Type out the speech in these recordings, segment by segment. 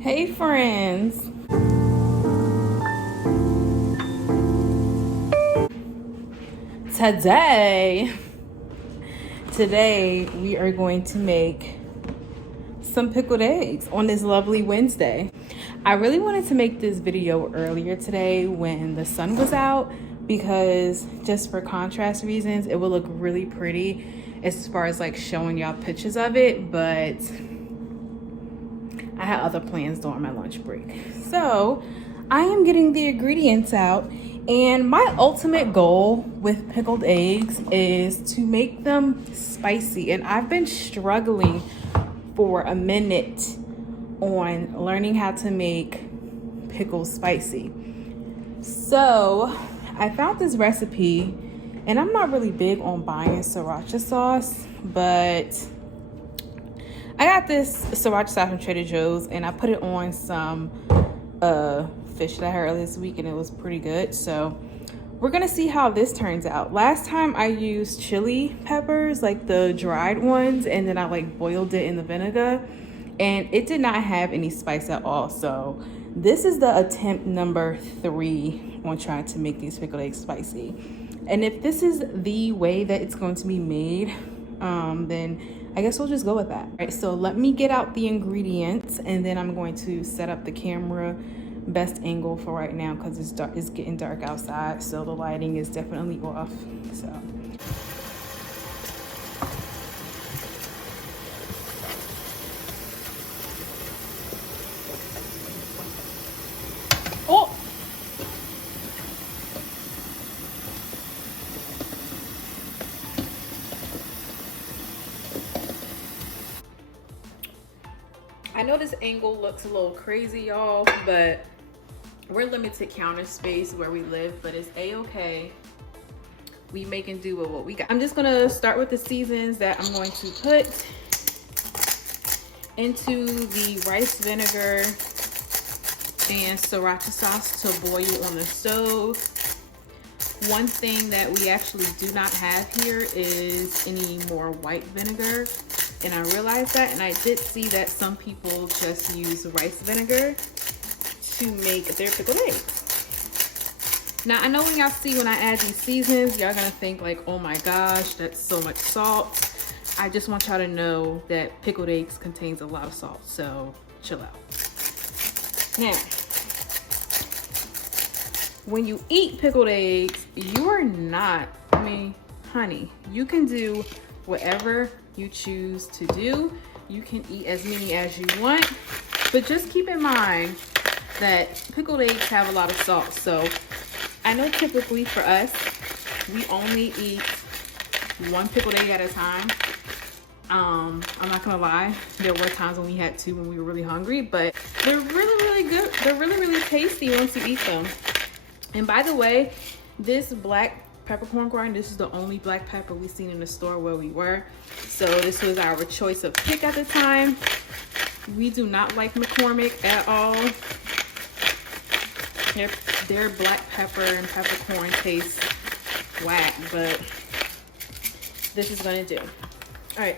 Hey friends! Today we are going to make some pickled eggs on this lovely Wednesday. I really wanted to make this video earlier today when the sun was out because just for contrast reasons, it would look really pretty as far as like showing y'all pictures of it, but I had other plans during my lunch break. So I am getting the ingredients out, and my ultimate goal with pickled eggs is to make them spicy. And I've been struggling for a minute on learning how to make pickles spicy. So I found this recipe, and I'm not really big on buying sriracha sauce, but I got this sriracha sauce from Trader Joe's, and I put it on some fish that I had earlier this week, and it was pretty good. So we're gonna see how this turns out. Last time I used chili peppers, like the dried ones, and then I like boiled it in the vinegar, and it did not have any spice at all. So this is the attempt number 3 on trying to make these pickled eggs spicy. And if this is the way that it's going to be made, then I guess we'll just go with that. All right, so let me get out the ingredients, and then I'm going to set up the camera best angle for right now because it's dark, it's getting dark outside, so the lighting is definitely off. So oh, I know this angle looks a little crazy, y'all, but we're limited counter space where we live, but it's a-okay. We make and do with what we got. I'm just gonna start with the seasons that I'm going to put into the rice vinegar and sriracha sauce to boil on the stove. One thing that we actually do not have here is any more white vinegar. And I realized that, and I did see that some people just use rice vinegar to make their pickled eggs. Now, I know when y'all see when I add these seasonings, y'all gonna think like, oh my gosh, that's so much salt. I just want y'all to know that pickled eggs contains a lot of salt, so chill out. Now, when you eat pickled eggs, you are not, honey, you can do whatever you choose to do. You can eat as many as you want, but just keep in mind that pickled eggs have a lot of salt. So I know typically for us, we only eat 1 pickled egg at a time. I'm not gonna lie, there were times when we had 2 when we were really hungry, but they're really good. They're really tasty once you eat them. And by the way, this black peppercorn grind, this is the only black pepper we seen in the store where we were. So this was our choice of pick at the time. We do not like McCormick at all. Their black pepper and peppercorn taste whack, but this is gonna do. All right,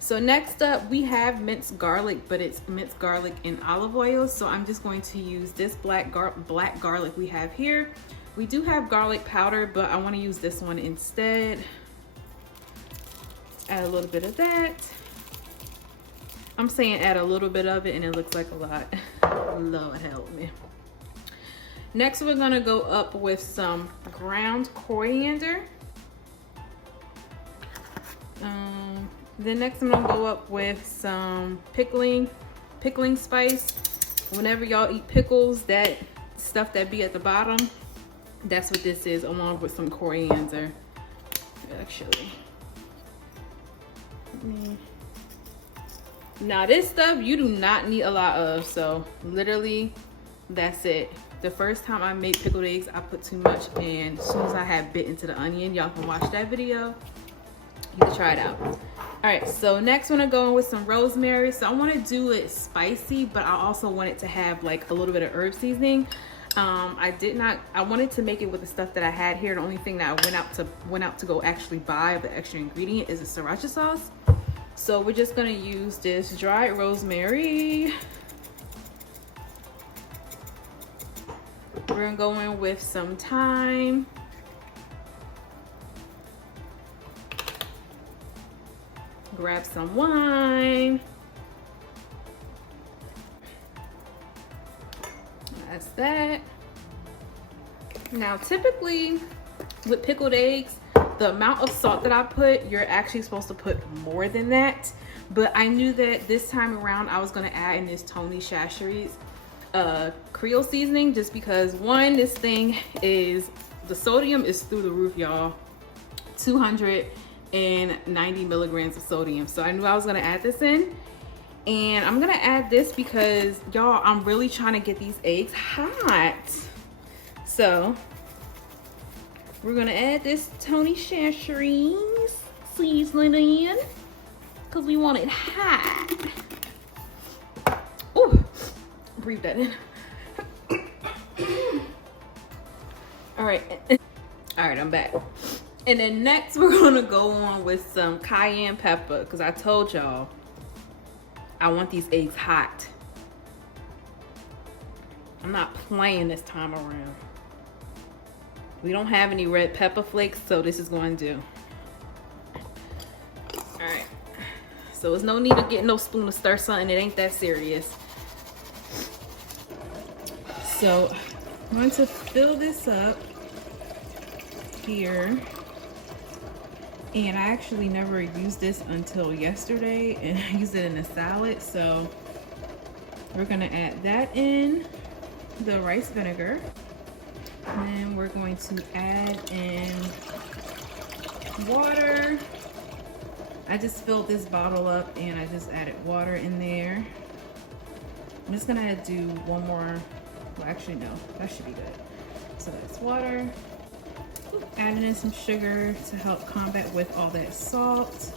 so next up we have minced garlic, but it's minced garlic in olive oil. So I'm just going to use this black garlic we have here. We do have garlic powder, but I want to use this one instead. Add a little bit of that. I'm saying add a little bit of it, and it looks like a lot. Lord help me. Next, we're gonna go up with some ground coriander. Then next, I'm gonna go up with some pickling spice. Whenever y'all eat pickles, that stuff that be at the bottom, that's what this is, along with some coriander. Actually, now this stuff you do not need a lot of, so literally that's it. The first time I made pickled eggs, I put too much, and as soon as I had bit into the onion, y'all can watch that video. You can try it out. All right, so next I'm gonna go in with some rosemary. So I want to do it spicy, but I also want it to have like a little bit of herb seasoning. I wanted to make it with the stuff that I had here. The only thing that I went out to go actually buy, the extra ingredient, is a sriracha sauce. So we're just gonna use this dried rosemary We're gonna go in with some thyme. Grab some wine. That's that. Now, typically with pickled eggs, the amount of salt that I put, you're actually supposed to put more than that. But I knew that this time around I was gonna add in this Tony Chachere's Creole seasoning, just because one, this thing is, the sodium is through the roof, y'all. 290 milligrams of sodium. So I knew I was gonna add this in. And I'm gonna add this because, y'all, I'm really trying to get these eggs hot. So we're gonna add this Tony Chachere's seasoning in because we want it hot. Ooh, breathe that in. All right, I'm back. And then next we're gonna go on with some cayenne pepper, because I told y'all I want these eggs hot. I'm not playing this time around. We don't have any red pepper flakes, so this is going to do. All right, so there's no need to get no spoon to stir something. It ain't that serious. So I'm going to fill this up here. And I actually never used this until yesterday, and I used it in a salad. So we're gonna add that in, the rice vinegar. And then we're going to add in water. I just filled this bottle up and I just added water in there. I'm just gonna do one more. Well, actually no, that should be good. So that's water. Adding in some sugar to help combat with all that salt.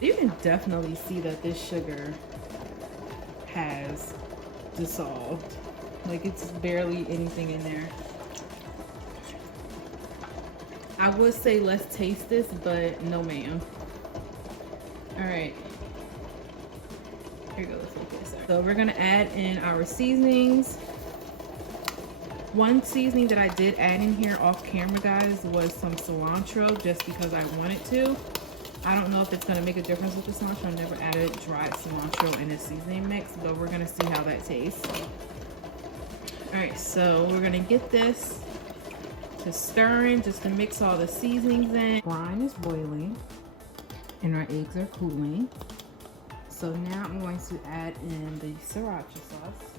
You can definitely see that this sugar has dissolved. Like, it's barely anything in there. I would say let's taste this, but no ma'am. All right, here goes. So we're gonna add in our seasonings. One seasoning that I did add in here off camera, guys, was some cilantro, just because I wanted to. I don't know if it's gonna make a difference with the cilantro. I never added dried cilantro in this seasoning mix, but we're gonna see how that tastes. All right, so we're gonna get this to stirring, just to mix all the seasonings in. Brine is boiling and our eggs are cooling. So now I'm going to add in the sriracha sauce.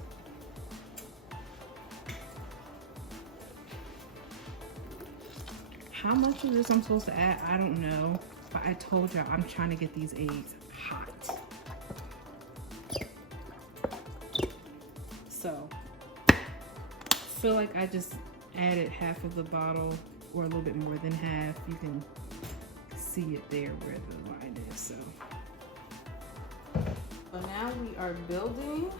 How much of this I'm supposed to add, I don't know. But I told y'all I'm trying to get these eggs hot. So I feel like I just added half of the bottle, or a little bit more than half. You can see it there where the line is. So now we are building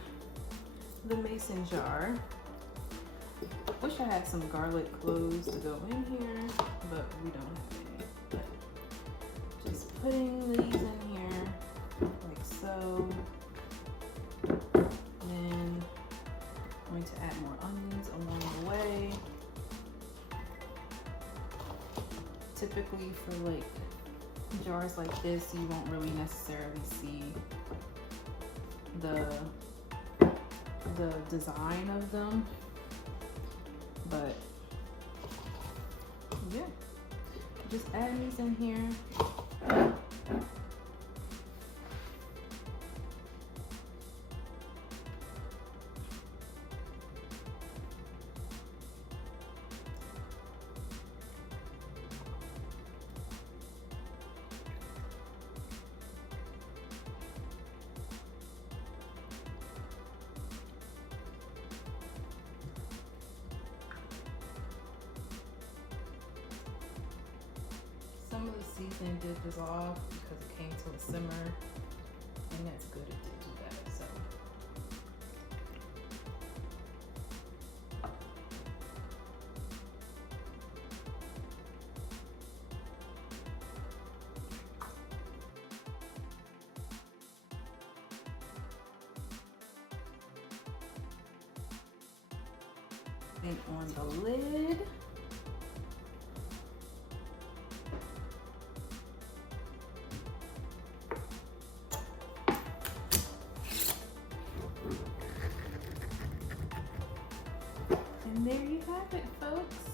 the mason jar. Wish I had some garlic cloves to go in here, but we don't have any. But just putting these in here like so. Then I'm going to add more onions along the way. Typically for like jars like this, you won't really necessarily see the design of them. But yeah, just add these in here. Some of the seasoning did dissolve because it came to a simmer, and that's good, it did do that. So everything on the lid. And there you have it, folks.